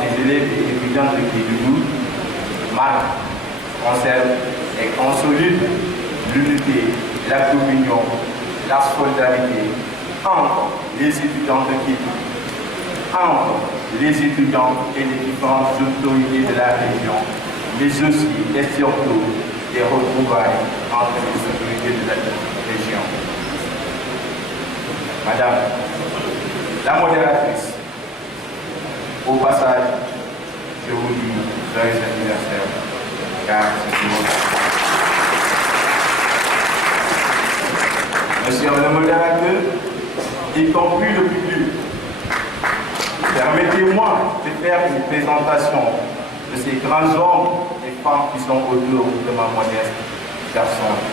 des élèves et étudiants de Kédougou marque, conserve et consolide l'unité, la communion, la solidarité entre les étudiants de Kédougou, entre les étudiants et les différentes autorités de la région, mais aussi et surtout des retrouvailles entre les autorités de la région. Madame la modératrice, au passage, je vous dis joyeux anniversaire, car c'est votre. Monsieur le modérateur, y compris le public, permettez-moi de faire une présentation de ces grands hommes et femmes qui sont autour de ma modeste personne.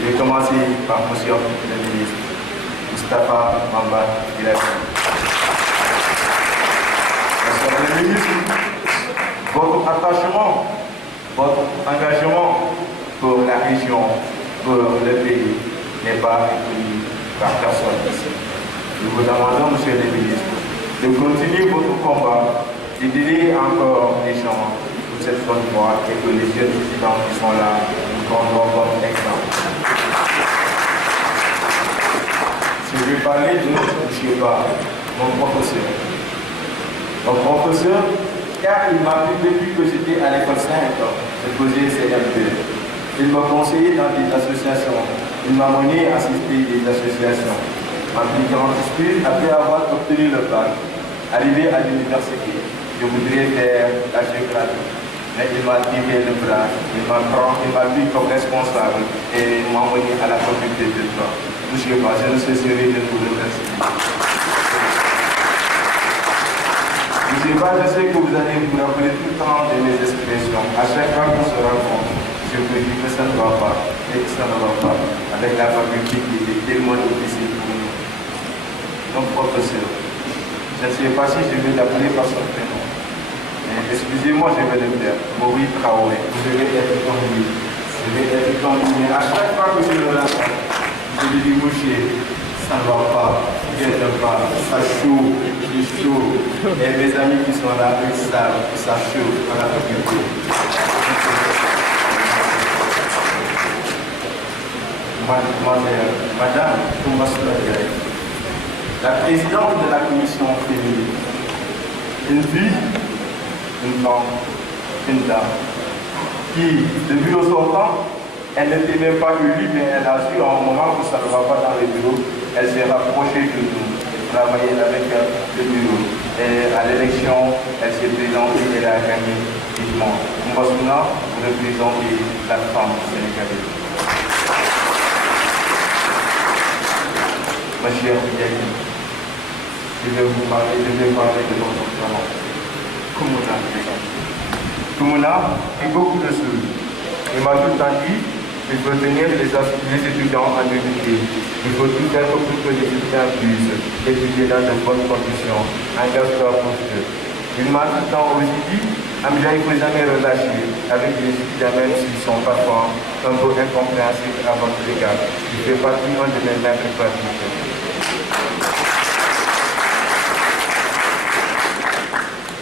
Je vais commencer par monsieur le ministre Moustapha Mamba Guirassy. Monsieur le ministre, votre attachement, votre engagement pour la région, pour le pays n'est pas reconnu par personne. Nous vous demandons, monsieur le ministre, de continuer votre combat, d'aider encore les gens pour cette bonne voie et que les jeunes étudiants qui sont là nous prendront comme exemple. Si je vais parler de M. Ba, mon professeur. Mon professeur, car il m'a vu depuis que j'étais à l'école 5, je faisais CM2. Il m'a conseillé dans des associations. Il m'a mené à assister des associations. Ma plus grande excuse, après avoir obtenu le bac, arrivé à l'université, je voudrais faire la géographie. Mais il m'a tiré le bras, il m'a pris comme responsable et m'a mené à la faculté de droit. Monsieur Ba, je ne cesserai de vous remercier. Monsieur Ba, je sais que vous allez vous rappeler tout le temps de mes expressions. À chaque fois qu'on se rencontre, je vous dis que ça ne va pas et que ça ne va pas. Avec la faculté qui était tellement difficile pour nous. Donc, professeur, je ne sais pas si je vais l'appeler par son prénom. Excusez-moi, je vais le faire. Maurice Traoré. Je vais être comme lui. Je vais être comme lui. Mais à chaque fois que je le rencontre, je lui dis, monsieur, ça ne va pas. Viens pas. Ça chaud. Il est chaud. Et mes amis qui sont là, ils savent que ça chaud à la faculté. Madame Thomas Soulaye, la présidente de la commission féminine, une fille, une femme, une dame, qui, depuis au sortant, elle n'était même pas élue, mais elle a su à un moment où ça ne va pas dans le bureau, elle s'est rapprochée de nous, elle travaillait avec le bureau. Et à l'élection, elle s'est présentée, elle a gagné vivement. Mbasouna, vous représentez la femme sénégalaise. Ma chère Yanni, je vais vous parler, de notre maman. Koumouna. Koumouna dit beaucoup de choses. Il m'a tout le temps dit qu'il faut tenir les étudiants en unité. Il faut tout faire pour que les étudiants puissent étudier dans de bonnes conditions. Engage-toi pour eux. Il m'a tout le temps aussi dit, Amja, il ne faut jamais relâcher avec les étudiants, même s'ils sont parfois un peu incompréhensibles à votre égard. Il fait partie de mes maîtres pratiques.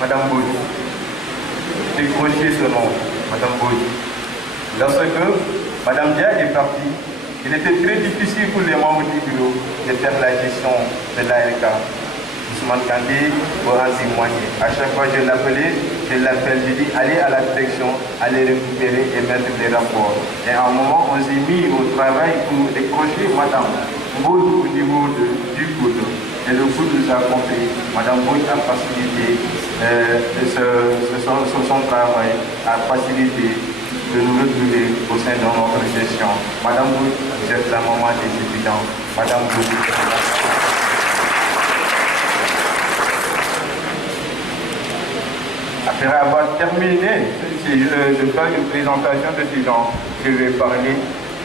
Madame Boudi, décrochez ce nom, Madame Boudi. Lorsque Madame Dia est partie, il était très difficile pour les membres du bureau de faire la gestion de l'ALK. Ousmane Kandé pour en témoigner. À chaque fois que je l'appelle, je dis allez à la direction, allez récupérer et mettre les rapports. Et à un moment, on s'est mis au travail pour décrocher Madame Boudi au niveau du coude. Et le coude nous a compris. Madame Boudi a facilité son travail, a facilité de nous retrouver au sein de notre gestion. Madame Boudi, vous êtes la maman des étudiants. Madame Boudi. Après avoir terminé de faire une présentation de ces gens, je vais parler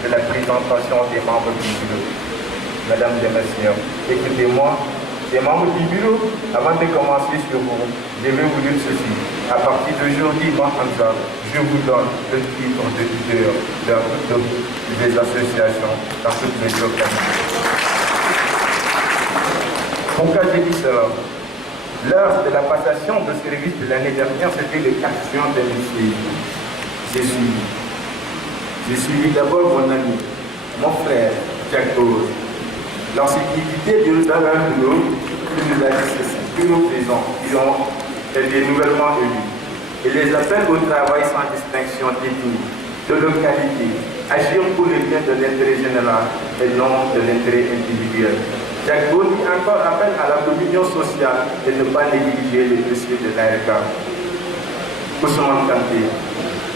de la présentation des membres du bureau. Mesdames et messieurs, écoutez-moi, les membres du bureau, avant de commencer sur vous, je vais vous dire ceci. À partir d'aujourd'hui, moi, Hamza, je vous donne le titre de leader dans toutes les associations, dans toutes les organisations. Pourquoi j'ai dit cela? Lors de la passation de service de l'année dernière, c'était le 4 juin 2006. J'ai suivi d'abord mon ami, mon frère, Jack Rose. L'ancienneté de Rosalie Bureau, qui nous a dit ceci, que nos présents, qui ont été nouvellement élus, et les appels au travail sans distinction d'ethnie, de localité, agir pour le bien de l'intérêt général et non de l'intérêt individuel. Jack Rose dit encore appel à la communion sociale et ne pas négliger les dossiers de l'ARK. Ousmane Kanté,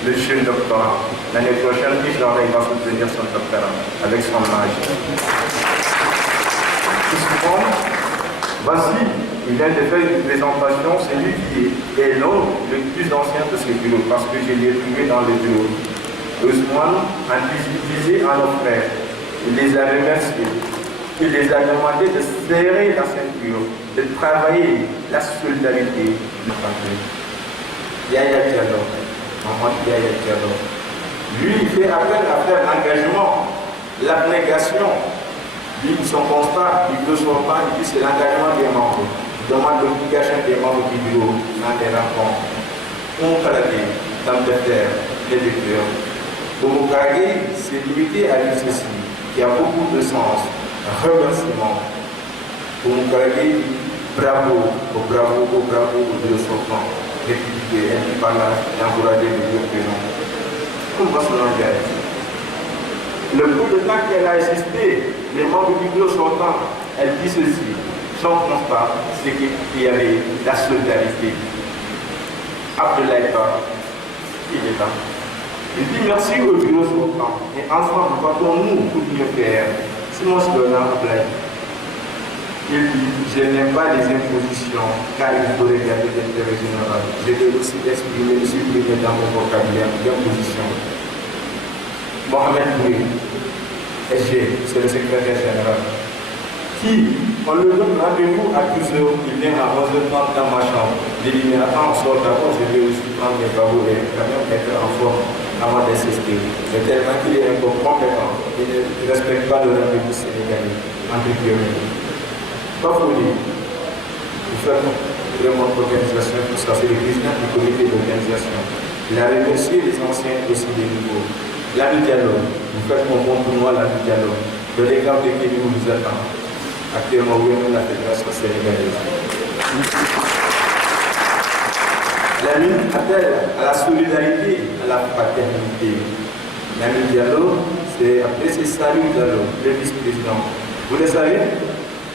le jeune doctorant, l'année prochaine, il va soutenir son doctorat avec son âge. Voici, il vient de faire une présentation, celui qui est l'homme le plus ancien de ce bureau, parce que je l'ai trouvé dans le bureau. Ousmane a disé à nos frères, il les a remerciés, il les a demandé de serrer la ceinture, de travailler la solidarité. Yaya Diallo, Yaya Diallo. Lui, il fait appel à faire l'engagement, l'abnégation. Lui, son constat, il veut son pas, il dit c'est l'engagement des membres. Il demande l'obligation des membres du bureau dans des rencontres. On travaille dans des terres et des cœurs. Boumoukaré s'est limité à dire ceci, qui a beaucoup de sens. Remerciement. Boumoukaré dit bravo, bravo, bravo au bureau sortant, républicain, indépendant, encourager le bureau présent. Comme va son langage. Le coup de temps qu'elle a existé, les membres du bureau sortant, elle dit ceci. Son constat, c'est qu'il y avait la solidarité. Abdoulaye Ba, il est là. Il dit merci au bureau sortant. Et ensemble, battons-nous pour mieux faire. C'est mon slogan, Abdoulaye. Il dit, je n'aime pas les impositions, car il faut regarder l'intérêt général. Je vais aussi exprimer, supprimer dans mon vocabulaire l'imposition. Mohamed Boué, SG, c'est le secrétaire général, qui, on le donne rendez-vous à 12h, il vient à 11h30 dans ma chambre. Il dit, mais attends, on sort d'abord, je vais aussi prendre mes barreaux et quand même être en forme avant d'assister. Mais tellement qu'il est un peu compétent, il ne respecte pas le rendez-vous sénégalais, entre guillemets. Pas folie. Vous faites vraiment l'organisation, tout ça, c'est le président du comité d'organisation. Il a remercié les anciens aussi des nouveaux. L'ami dialogue, vous faites mon bon pour moi, l'ami dialogue. Le dégât de Kémy vous attend. Actuellement, vous êtes la Fédération sénégalaise. L'ami appelle à la solidarité, à la fraternité. L'ami dialogue, c'est après c'est Salou Diallo, le vice-président. Vous le savez,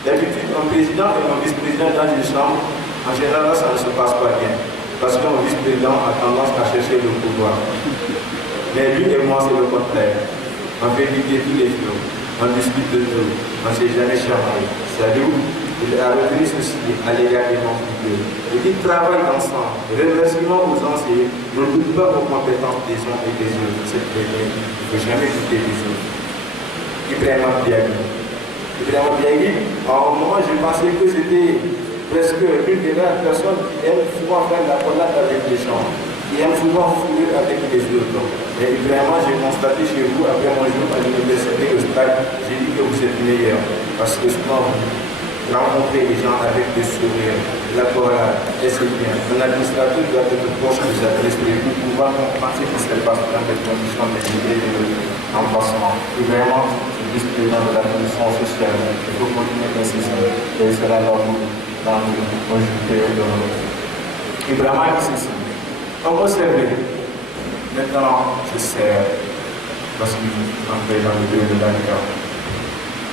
d'habitude, un président et un vice-président dans une chambre, en général, ça ne se passe pas bien. Parce qu'un vice-président a tendance à chercher le pouvoir. Mais lui et moi, c'est le contraire. On fait éviter tous les jours. On discute de tout. On ne s'est jamais charmé. Salut, il a retenu ceci à l'égard des membres du bureau. Il dit travaille ensemble. Remerciement aux anciens. Ne doute pas aux compétences des uns et des autres. C'est très bien. Il ne faut jamais douter des autres. Ibrahima Biagui. Ibrahima Biagui, à un moment, je pensais que c'était presque une des rares personnes qui aime souvent faire la collade avec les gens. Qui aime souvent fouiller avec les autres. Et vraiment, j'ai constaté chez vous, après mon jour à l'université, au stade, j'ai dit que vous êtes meilleur. Parce que souvent, vous rencontrez les gens avec des sourires, la chorale, et c'est bien. Un administrateur doit être proche des administrés pour pouvoir comprendre ce qui se passe dans les conditions de l'emplacement. Et vraiment, le vice-président de la commission sociale, il faut continuer d'insister. Et il sera là dans le conjugué de Ibrahima dit ceci. On va servir. Maintenant, je sers parce que je suis entré dans le bureau de l'ARK.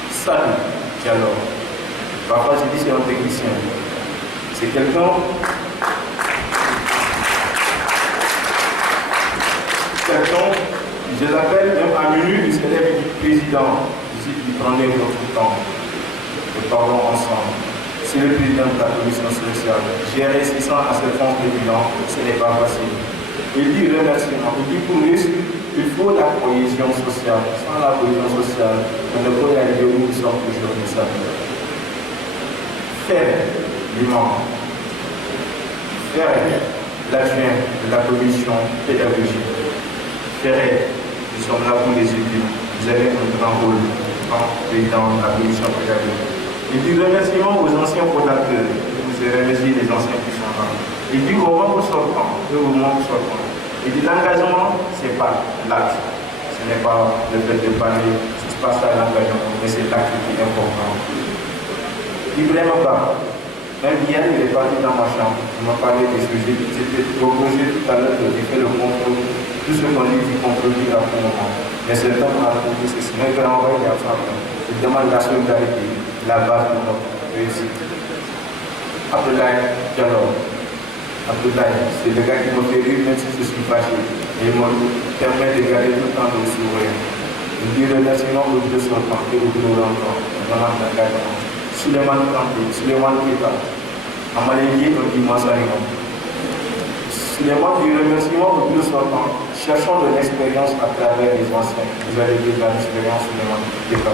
Salut, Diallo. Parfois, je dis c'est un technicien. C'est quelqu'un. Je l'appelle même à minuit, il se lève du président. Je dis, prenez votre temps. Nous parlons ensemble. C'est le président de la commission sociale. Gérer 600 à 700 étudiants, ce n'est pas facile. Il dit remerciement. Il dit pour réussir, il faut la cohésion sociale. Sans la cohésion sociale, on ne peut y arriver où nous sommes aujourd'hui. Faire l'imam, faire l'adjoint de la commission pédagogique. Faire, nous sommes là pour les études. Vous avez un grand rôle en président de la commission pédagogique. Il dit remerciement aux anciens fondateurs. Vous je remercie les anciens qui sont là. Il dit au moment où sortant, il dit l'engagement, ce n'est pas l'acte. Ce n'est pas le fait de parler, c'est pas ça l'engagement, mais c'est l'acte qui est important. Ibrahim Abba, même hier, il est parti dans ma chambre, il m'a parlé des sujets, c'était proposé tout à l'heure de faire le contrôle, tout ce qu'on dit contredire à tout moment. Mais c'est le temps qu'on a trouvé ceci. Mais grand envoyé il y a ça, il demande la solidarité, la base de notre réussite. Abdoulaye Diallo, Abdoulaye, c'est le gars qui me fait rire même si je suis fâché. Et il me permet de garder tout le temps le sourire. Je dis remerciement au Dieu sortant et au Dieu longtemps, vraiment d'engagement. Suleiman Kanté, Suleiman Keta, en malaisie, on dit Massaïma. Suleiman dit remerciement au Dieu sortant. Cherchons de l'expérience à travers les anciens. Vous allez dire de l'expérience Suleiman Keta.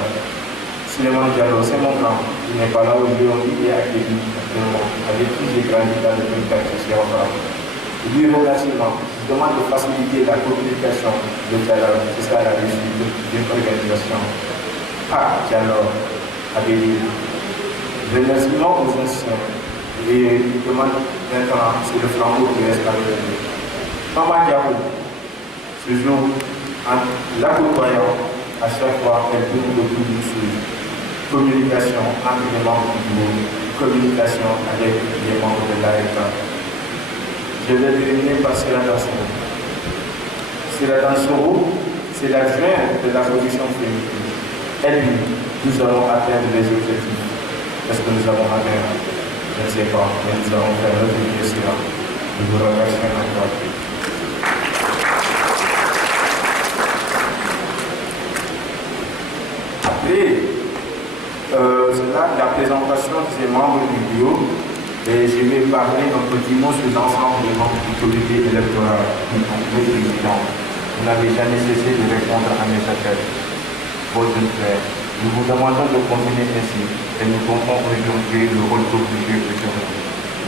Suleiman Diallo, c'est mon grand. Il n'est pas là aujourd'hui, il est accueilli actuellement. Avec qui j'ai grandi dans le pays quartier Je lui remerciement. Je demande de faciliter la communication de Diallo. C'est ça la réussite d'une organisation. Ah, Diallo, Abéli. Remerciement aux anciens. Et il demande maintenant, c'est le flambeau qui reste avec lui. Maman Diallo, ce jour, en la côtoyant, à chaque fois, elle donne beaucoup de choses. Communication entre les membres du groupe, communication avec les membres de l'AECA. Je vais terminer par Sirada Soro. Sirada Soro, c'est l'adjoint de la commission féminine. Elle dit, nous allons atteindre les objectifs. Est-ce que nous allons atteindre? Je ne sais pas, mais nous allons faire notre mieux. Je vous remercie encore. Après, c'est là la présentation des membres du bureau et je vais parler un petit mot sur l'ensemble des membres du comité électoral qui sont les présidents. Vous n'avez jamais cessé de répondre à mes appels. Vos jeunes frères, nous vous demandons de continuer ainsi et nous comptons aujourd'hui le retour du jeu de terrain.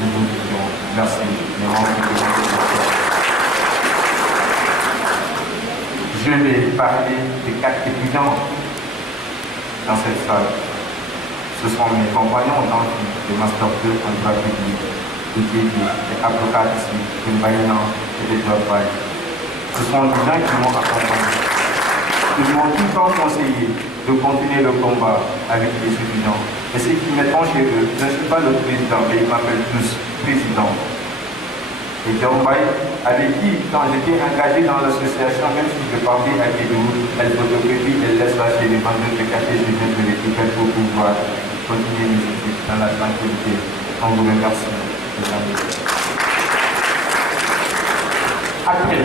Nous vous disons merci, mes membres du comité électoral. Je vais parler des 4 étudiants dans cette salle. Ce sont mes compagnons dans le Master 2 en droit public, Didier, les avocats ici, Mbaïna et les Djabay. Ce sont des gens qui m'ont accompagné. Ils m'ont tout le temps conseillé de continuer le combat avec les étudiants. Et ce qui m'étonne chez eux, je ne suis pas le président, mais ils m'appellent tous président. Et Djabay, avec qui, quand j'étais engagé dans l'association, même si je partais à Kédougou, elle photographie, elle laisse lâcher les vendeurs de café, je viens de l'équipe pour pouvoir continuer mes études dans la tranquillité. On vous remercie, mes amis. Après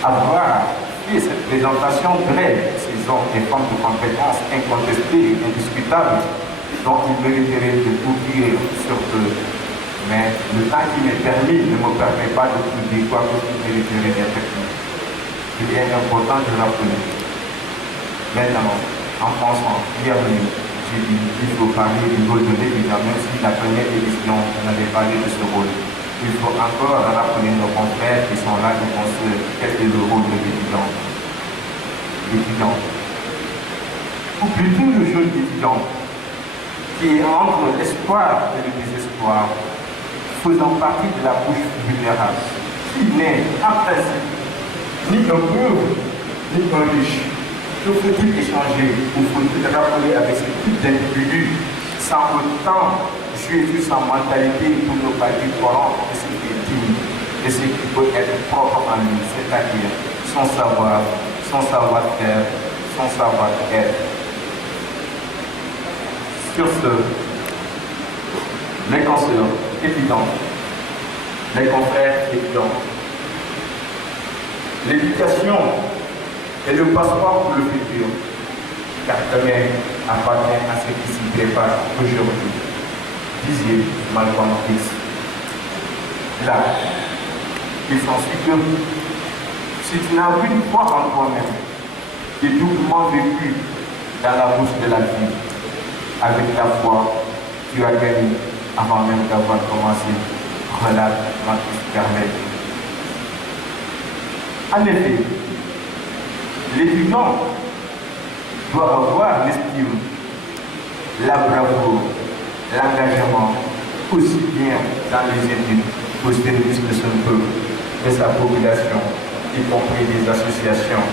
avoir fait cette présentation brève, ces hommes et femmes de compétences incontestées et indiscutables, dont ils mériteraient de tout dire sur eux. Mais le temps qui m'est permis ne me permet pas de tout dire quoi que vous mériterez d'être dit. Il est important de rappeler. Maintenant, en pensant, bienvenue, j'ai dit qu'il faut parler du rôle de l'étudiant, même si la première édition, on avait parlé de ce rôle. Il faut encore rappeler nos confrères qui sont là et qu'on sait quel est le rôle de l'étudiant. L'étudiant. Ou plutôt le jeune étudiant, qui est entre l'espoir et le désespoir, faisant partie de la bouche vulnérable, qui n'est en principe ni un pauvre, ni un riche. Que faut-il échanger ou faut-il rappeler avec ce type d'individus sans autant jouer sur sa mentalité pour ne pas dire courant et ce qui est digne et ce qui peut être propre en lui, c'est-à-dire son savoir, son savoir-faire, son savoir-être. Sur ce, les consoeurs étudiants, les confrères étudiants, l'éducation est le passeport pour le futur, car demain appartient à ceux qui s'y préparent aujourd'hui. Disait Malcolm X. Là, il s'ensuit que si tu n'as qu'une foi en toi-même, tu es doublement vécu dans la bouche de la vie. Avec la foi, tu as gagné avant même d'avoir commencé. Relate Marcus Garvey. En effet, l'étudiant doit avoir l'estime, la bravoure, l'engagement aussi bien dans les études qu'au service de son peuple, de sa population, y compris des associations.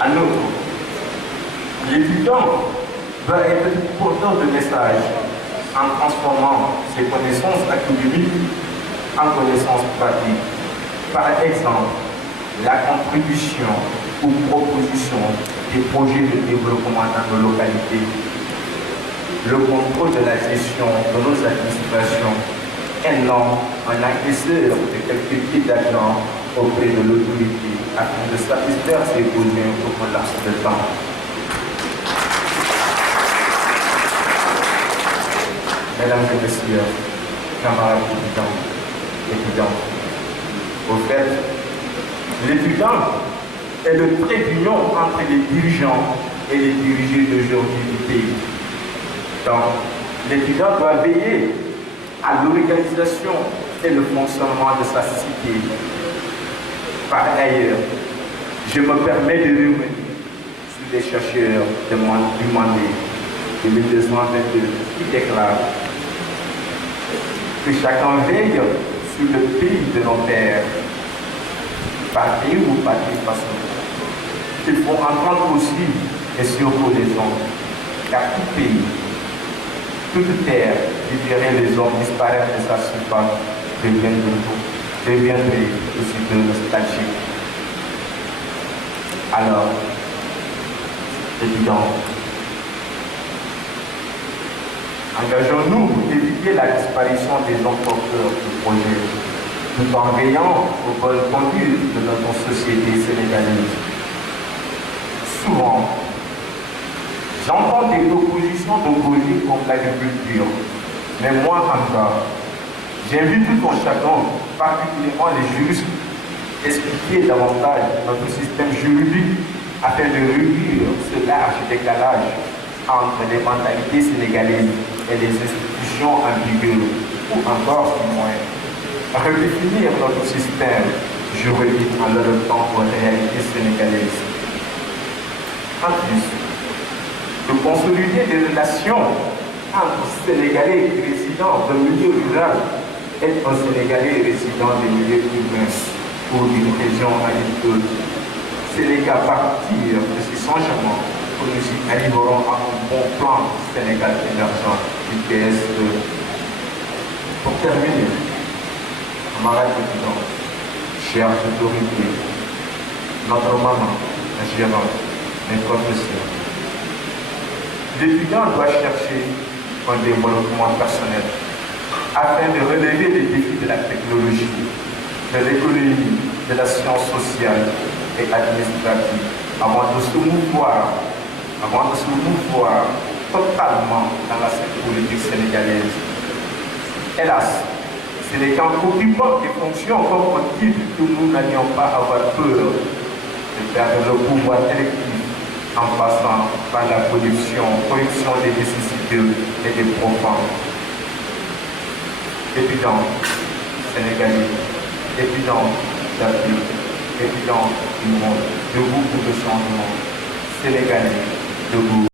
En outre, l'étudiant va être porteur de messages en transformant ses connaissances académiques en connaissances pratiques. Par exemple, la contribution ou proposition des projets de développement dans nos localités, le contrôle de la gestion de nos administrations, et non un encaisseur de quelques pieds d'argent auprès de l'autorité afin de satisfaire ses besoins pour un laps de temps. Mesdames et messieurs, camarades étudiants, au fait, l'étudiant est le trait d'union entre les dirigeants et les dirigés d'aujourd'hui du pays. Donc, l'étudiant doit veiller à l'organisation et le fonctionnement de sa cité. Par ailleurs, je me permets de revenir sur les chercheurs du Mandé de 1222 qui déclarent que chacun veille sur le pays de nos pères, par pays ou par façon. Il faut entendre aussi et surtout les hommes, car tout pays, toute terre qui verrait les hommes disparaître de sa surface deviendrait aussi de nostalgique. Alors, évidemment, engageons-nous pour éviter la disparition des hommes porteurs du projet, tout en veillant aux bonnes conduites de notre société sénégalaise. Souvent, j'entends des propositions de projets comme l'agriculture, mais moi encore, j'invite tout un chacun, particulièrement les juristes, à expliquer davantage notre système juridique afin de réduire ce large décalage entre les mentalités sénégalaises et les institutions en vigueur, ou encore, du moins, redéfinir notre système juridique en l'adaptant aux réalités sénégalaises. En plus, de consolider des relations entre Sénégalais résidant dans le milieu rural et un Sénégalais résidant des milieux urbains ou d'une région agricole. C'est les qu'à partir de ces changements que nous y arriverons à un bon plan Sénégal émergent du PS2. Pour terminer, camarades étudiants, chers autorités, notre maman, la gérante, mes professeurs, l'étudiant doit chercher un développement personnel afin de relever les défis de la technologie, de l'économie, de la science sociale et administrative, avant de se mouvoir totalement dans la scène politique sénégalaise. Hélas, ce n'est qu'en occupant des fonctions comme on dit que nous n'allions pas avoir peur de perdre le pouvoir électif en passant par la production des nécessiteux et des profanes. Étudiants sénégalais, étudiants d'Afrique, étudiants du monde, debout pour le changement, sénégalais, debout.